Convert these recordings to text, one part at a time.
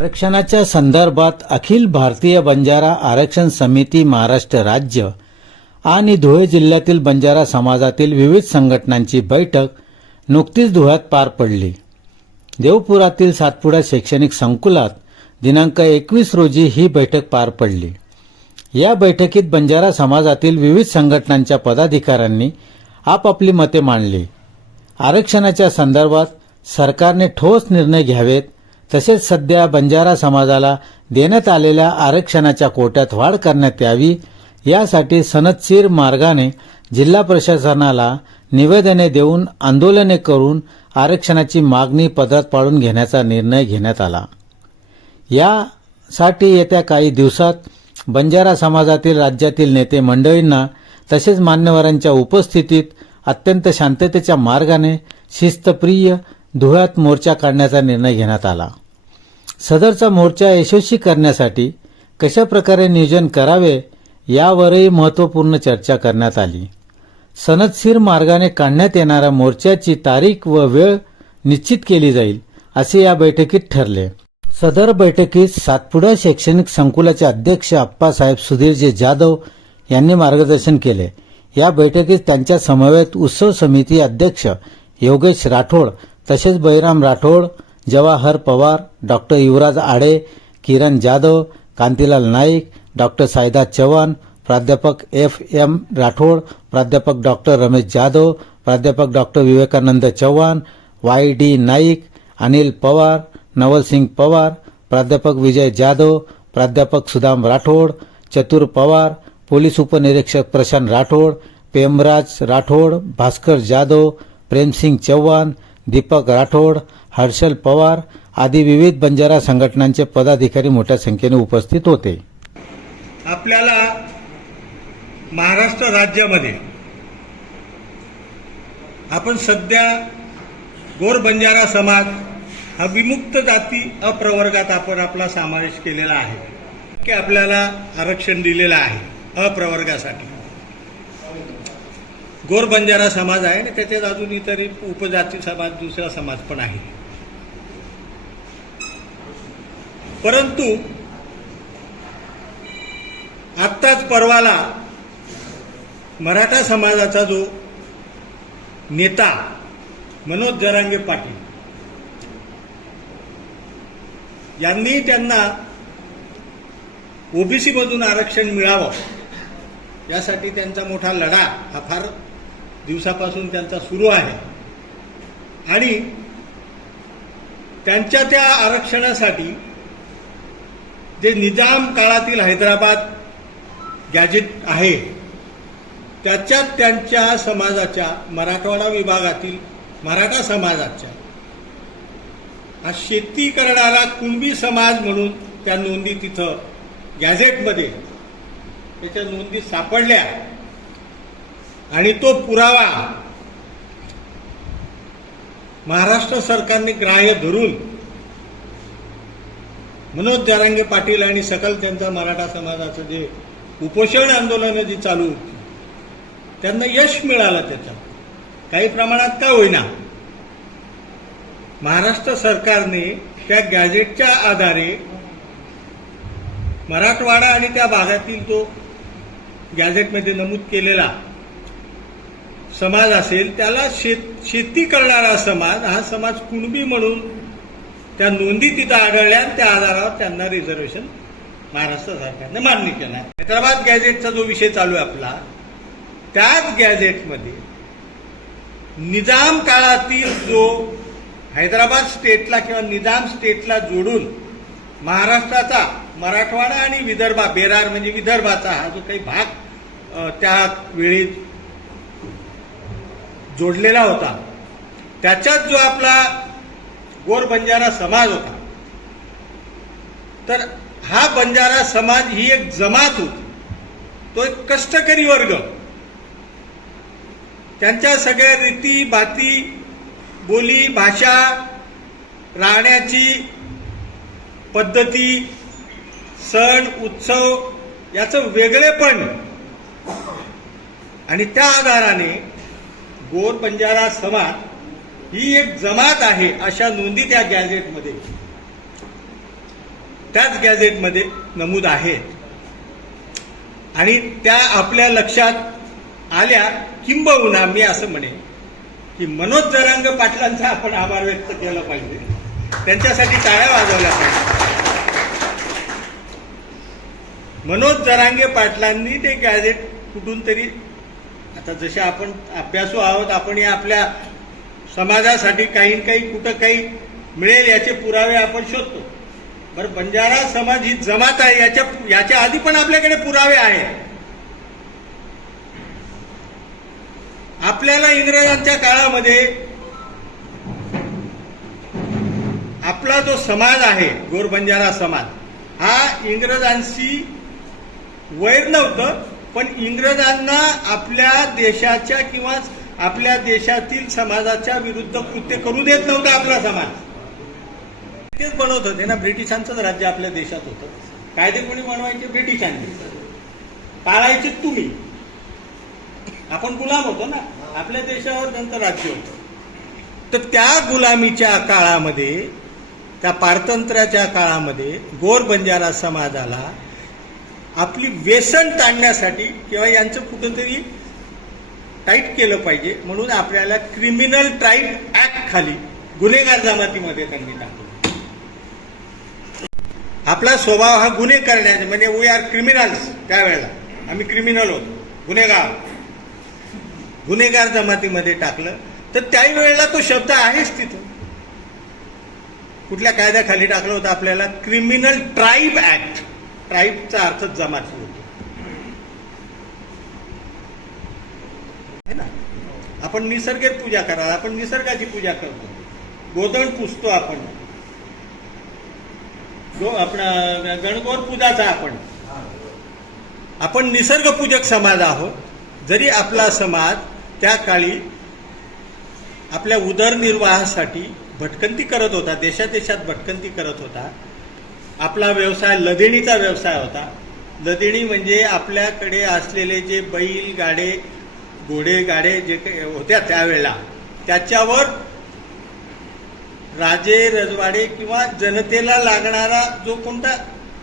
आरक्षणाच्या संदर्भात अखिल भारतीय बंजारा आरक्षण समिती महाराष्ट्र राज्य आणि धुळे जिल्ह्यातील बंजारा समाजातील विविध संघटनांची बैठक नुकतीच धुळ्यात पार पडली. देवपुरातील सातपुडा शैक्षणिक संकुलात दिनांक एकवीस रोजी ही बैठक पार पडली. या बैठकीत बंजारा समाजातील विविध संघटनांच्या पदाधिकाऱ्यांनी आपापली मते मांडली. आरक्षणाच्या संदर्भात सरकारने ठोस निर्णय घ्यावेत तसेच सध्या बंजारा समाजाला देण्यात आलेल्या आरक्षणाच्या कोट्यात वाढ करण्यात यावी यासाठी सनदशीर मार्गाने जिल्हा प्रशासनाला निवेदने देऊन आंदोलने करून आरक्षणाची मागणी पदरात पाडून घेण्याचा निर्णय घेण्यात आला. यासाठी येत्या काही दिवसात बंजारा समाजातील राज्यातील नेते मंडळींना तसेच मान्यवरांच्या उपस्थितीत अत्यंत शांततेच्या मार्गाने शिस्तप्रिय धुळ्यात मोर्चा काढण्याचा निर्णय घेण्यात आला. सदरचा मोर्चा यशस्वी करण्यासाठी कशा प्रकारे नियोजन करावे यावरही महत्त्वपूर्ण चर्चा करण्यात आली. सनदशीर मार्गाने काढण्यात येणाऱ्या मोर्चाची तारीख व वेळ निश्चित केली जाईल असे या बैठकीत ठरले. सदर बैठकीत सातपुडा शैक्षणिक संकुलाचे अध्यक्ष अप्पासाहेब सुधीरजी जाधव यांनी मार्गदर्शन केले. या बैठकीत त्यांच्या समवेत उत्सव समिती अध्यक्ष योगेश राठोड तसेच बहिराम राठोड जवाहर पवार डॉक्टर युवराज आडे किरण जाधव कांतीलाल नाईक डॉक्टर सायदा चव्हाण प्राध्यापक एफ एम राठोड प्राध्यापक डॉक्टर रमेश जाधव प्राध्यापक doctor Vivekanand Chavan Y D Naik Anil Pawar Navalsingh Pawar प्राध्यापक विजय जाधव प्राध्यापक सुदाम राठोड चतुर पवार पोलीस उपनिरीक्षक प्रशांत राठोड पेमराज राठोड भास्कर जाधव प्रेमसिंग चव्हाण दीपक राठोड हर्षल पवार आदी विविध बंजारा संघटनांचे पदाधिकारी मोठ्या संख्येने उपस्थित होते. आपल्याला महाराष्ट्र राज्यामध्ये आपण सध्या गोर बंजारा समाज हा विमुक्त जाती अप्रवर्गात आपण आपला समावेश केलेला आहे. की आपल्याला आरक्षण दिलेलं आहे अप्रवर्गासाठी. गोर बंजारा समाज आहे आणि त्याच्यात अजून इतर उपजाती समाज दुसरा समाज पण आहे. परंतु आत्ताच परवाला मराठा समाजाचा जो नेता मनोज जरांगे पाटील यांनी त्यांना ओबीसीमधून आरक्षण मिळावं यासाठी त्यांचा मोठा लढा हा फार दिवसापासून त्यांचा सुरू आहे. आणि त्यांच्या त्या आरक्षणासाठी जे निजाम काळातील हैदराबाद गॅजेट आहे त्याच्यात त्यांच्या समाजाच्या मराठवाडा विभागातील मराठा समाजाच्या हा शेती करणारा कुणबी समाज म्हणून त्या नोंदी तिथं गॅझेटमध्ये त्याच्या नोंदी सापडल्या. आणि तो पुरावा महाराष्ट्र सरकारने ग्राह्य धरून मनोज जारांगे पाटील आणि सकल त्यांचा मराठा समाजाचं जे उपोषण आंदोलनं जी चालू होती त्यांना यश मिळालं त्याचं काही प्रमाणात का होईना. महाराष्ट्र सरकारने त्या गॅजेटच्या आधारे मराठवाडा आणि त्या भागातील तो गॅझेटमध्ये नमूद केलेला समाज असेल त्याला शेत शेती करणारा समाज हा समाज कुणबी म्हणून त्या नोंदी तिथं आढळल्या आणि त्या आधारावर त्यांना रिझर्वेशन महाराष्ट्र सरकारने मान्य केलं आहे. हैदराबाद गॅझेटचा जो विषय चालू आहे आपला त्याच गॅझेटमध्ये निजाम काळातील जो हैदराबाद स्टेटला किंवा निजाम स्टेटला जोडून महाराष्ट्राचा मराठवाडा आणि विदर्भा बेरार म्हणजे विदर्भाचा हा जो काही भाग त्या वेळी जोडलेला होता. त्याच्यात जो आपला गोर बंजारा समाज होता. तर हा बंजारा समाज ही एक जमात होती. तो एक कष्टकरी वर्ग. त्यांच्या सगळ्या रीती बाती बोली भाषा राहण्याची पद्धती सण उत्सव याचं वेगळेपण. आणि त्या आधाराने गोर बंजारा समाज ही एक जमात आहे अशा नोंदी त्या गॅझेटमध्ये. त्याच गॅझेटमध्ये नमूद आहेत. आणि त्या आपल्या लक्षात आल्या किंबहुना मी असं म्हणेन की मनोज जरांग पाटलांचा आपण आभार व्यक्त केला पाहिजे. त्यांच्यासाठी टाळ्या वाजवल्या पाहिजे. मनोज जरांगे पाटलांनी ते गॅझेट कुठून तरी आता जसे आपण अभ्यासू आहोत आपण या आपल्या समाजासाठी काही काही कुठं काही मिळेल याचे पुरावे आपण शोधतो. बरं बंजारा समाज ही जमात आहे याच्या याच्या आधी पण आपल्याकडे पुरावे आहे आपल्याला इंग्रजांच्या काळामध्ये आपला जो समाज आहे गोर बंजारा समाज हा इंग्रजांशी वैर नव्हतं. पण इंग्रजांना आपल्या देशाच्या किंवा आपल्या देशातील समाजाच्या विरुद्ध कृत्य करू देत नव्हता आपला समाज. तेच बनवत होते ना ब्रिटिशांचंच राज्य आपल्या देशात होतं. कायदे कोणी बनवायचे? ब्रिटिशांनी. पाळायचे तुम्ही. आपण गुलाम होतो ना. आपल्या देशावर त्यांचं राज्य होतं. तर त्या गुलामीच्या काळामध्ये त्या पारतंत्र्याच्या काळामध्ये गोर बंजारा समाजाला आपली व्यसन टाळण्यासाठी किंवा यांचं कुठंतरी टाईट केलं पाहिजे म्हणून आपल्याला क्रिमिनल ट्राईब ऍक्ट खाली गुन्हेगार जमातीमध्ये त्यांनी टाकलं. आपला स्वभाव हा गुन्हे करण्याचा म्हणजे वी आर क्रिमिनल्स त्यावेळेला. आम्ही क्रिमिनल होतो गुन्हेगार. गुन्हेगार जमातीमध्ये टाकलं तर त्याही वेळेला तो शब्द आहेच तिथं. कुठल्या कायद्याखाली टाकलं होतं आपल्याला? क्रिमिनल ट्राईब ऍक्ट ट्राईबचा अर्थ जमाती होतो. है ना? आपण निसर्गेत पूजा करा आपण निसर्गाची पूजा करतो. गोधन पुजतो आपण. आपण गणगोर पूजाचा आपण. आपण निसर्गपूजक समाज आहोत. जरी आपला समाज त्या काळी आपल्या उदरनिर्वाहासाठी भटकंती करत होता देशादेशात भटकंती करत होता आपला व्यवसाय लदिणीचा व्यवसाय होता. लदिणी म्हणजे आपल्याकडे असलेले जे बैल गाडे घोडे गाडे जे काही होत्या त्यावेळेला. त्याच्यावर राजे रजवाडे किंवा जनतेला लागणारा जो कोणता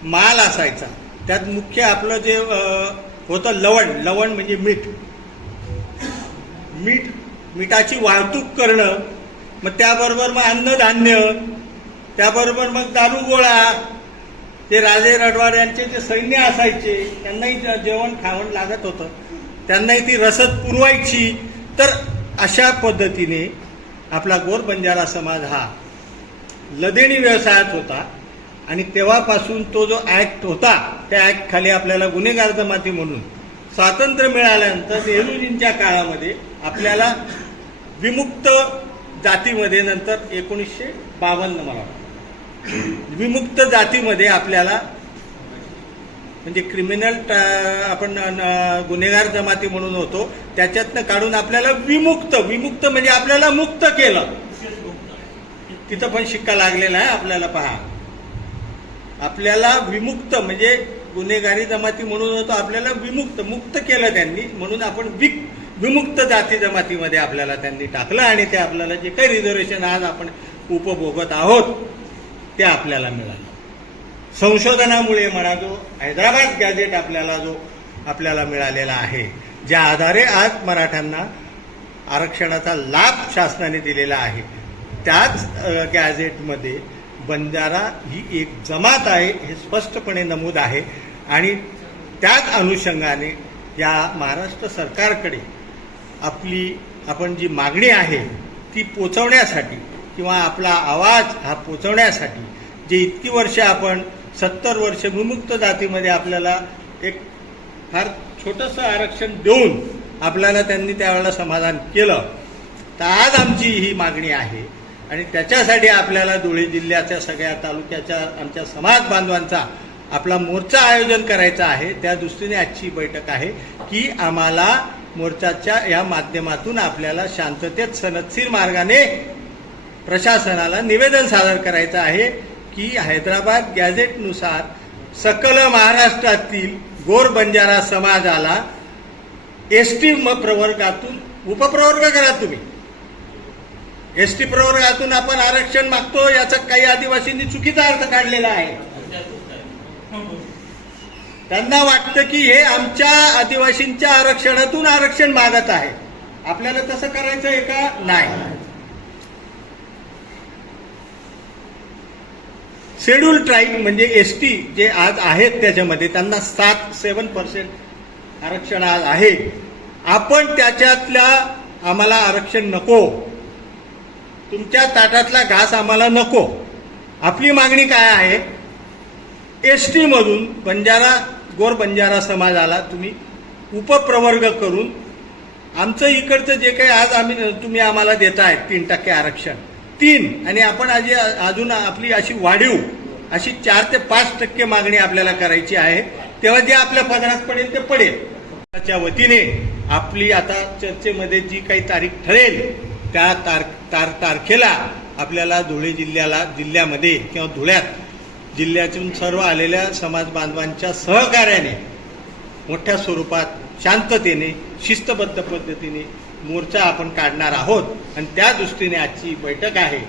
माल असायचा त्यात मुख्य आपलं जे होतं लवण. लवण म्हणजे मीठ. मीठ मिठाची वाहतूक करणं मग त्याबरोबर मग अन्नधान्य त्याबरोबर मग दारू गोळा ते राजे रडवाड्यांचे जे सैन्य असायचे त्यांनाही जेवण खावण लागत होतं. त्यांनाही ती रसद पुरवायची. तर अशा पद्धतीने आपला गोर बंजारा समाज हा लदेणी व्यवसायात होता. आणि तेव्हापासून तो जो ऍक्ट होता त्या ऍक्ट खाली आपल्याला गुन्हेगार जमाती म्हणून स्वातंत्र्य मिळाल्यानंतर नेहरूजींच्या काळामध्ये आपल्याला विमुक्त जातीमध्ये नंतर एकोणीसशे बावन्न मला वाटतं. विमुक्त जातीमध्ये आपल्याला म्हणजे क्रिमिनल आपण गुन्हेगार जमाती म्हणून होतो त्याच्यातनं काढून आपल्याला विमुक्त विमुक्त म्हणजे आपल्याला मुक्त केलं. तिथं पण शिक्का लागलेला आहे आपल्याला पहा. आपल्याला विमुक्त म्हणजे गुन्हेगारी जमाती म्हणून होतो आपल्याला विमुक्त मुक्त केलं त्यांनी म्हणून आपण विक विमुक्त जाती जमातीमध्ये आपल्याला त्यांनी टाकलं आणि ते आपल्याला जे काही रिझर्वेशन आज आपण उपभोगत आहोत ते आपल्याला मिळालं. संशोधनामुळे म्हणा जो हैदराबाद गॅझेट आपल्याला जो आपल्याला मिळालेला आहे ज्या आधारे आज मराठ्यांना आरक्षणाचा लाभ शासनाने दिलेला आहे त्याच गॅझेटमध्ये बंजारा ही एक जमात आहे हे स्पष्टपणे नमूद आहे आणि त्याच अनुषंगाने या महाराष्ट्र सरकारकडे आपली आपण जी मागणी आहे ती पोचवण्यासाठी किंवा आपला आवाज हा पोचवण्यासाठी जे इतकी वर्ष आपण सत्तर वर्ष विमुक्त जातीमध्ये आपल्याला एक फार छोटंसं आरक्षण देऊन आपल्याला त्यांनी त्यावेळेला समाधान केलं. तर आज आमची ही मागणी आहे आणि त्याच्यासाठी आपल्याला धुळे जिल्ह्याच्या सगळ्या तालुक्याच्या आमच्या समाज बांधवांचा आपला मोर्चा आयोजन करायचा आहे. त्या दृष्टीने आजची बैठक आहे की आम्हाला मोर्चाच्या या माध्यमातून आपल्याला शांततेत सनदशीर मार्गाने प्रशासनाला निवेदन सादर करायचं आहे की हैदराबाद गॅझेटनुसार सकल महाराष्ट्रातील गोर बंजारा समाजाला एस टी प्रवर्गातून उपप्रवर्ग करा तुम्ही. एस टी प्रवर्गातून आपण आरक्षण मागतो याचा काही आदिवासींनी चुकीचा अर्थ काढलेला आहे. त्यांना वाटतं की हे आमच्या आदिवासींच्या आरक्षणातून आरक्षण मागत आहे. आपल्याला तसं करायचं आहे का? नाही. शेड्यूल ट्राईब म्हणजे एस टी जे आज आहेत त्याच्यामध्ये त्यांना सात सेवन पर्सेंट आरक्षण आज आहे. आपण त्याच्यातल्या आम्हाला आरक्षण नको. तुमच्या ताटातला घास आम्हाला नको. आपली मागणी काय आहे? एस टीमधून बंजारा गोर बंजारा समाजाला तुम्ही उपप्रवर्ग करून आमचं इकडचं जे काही आज आम्ही तुम्ही आम्हाला देताय तीन टक्के आरक्षण. तीन आणि आपण आज अजून आपली अशी वाढीव अशी चार ते पाच टक्के मागणी आपल्याला करायची आहे. तेव्हा जे आपल्या पदरात पडेल ते पडेल. त्याच्या वतीने आपली आता चर्चेमध्ये जी काही तारीख ठरेल त्या तार तार तारखेला आपल्याला धुळे जिल्ह्याला जिल्ह्यामध्ये किंवा धुळ्यात जिल्ह्यातून सर्व आलेल्या समाज बांधवांच्या सहकार्याने मोठ्या स्वरूपात शांततेने शिस्तबद्ध पद्धतीने मोर्चा आपण काढणार आहोत. आणि त्या दृष्टीने आजची बैठक आहे.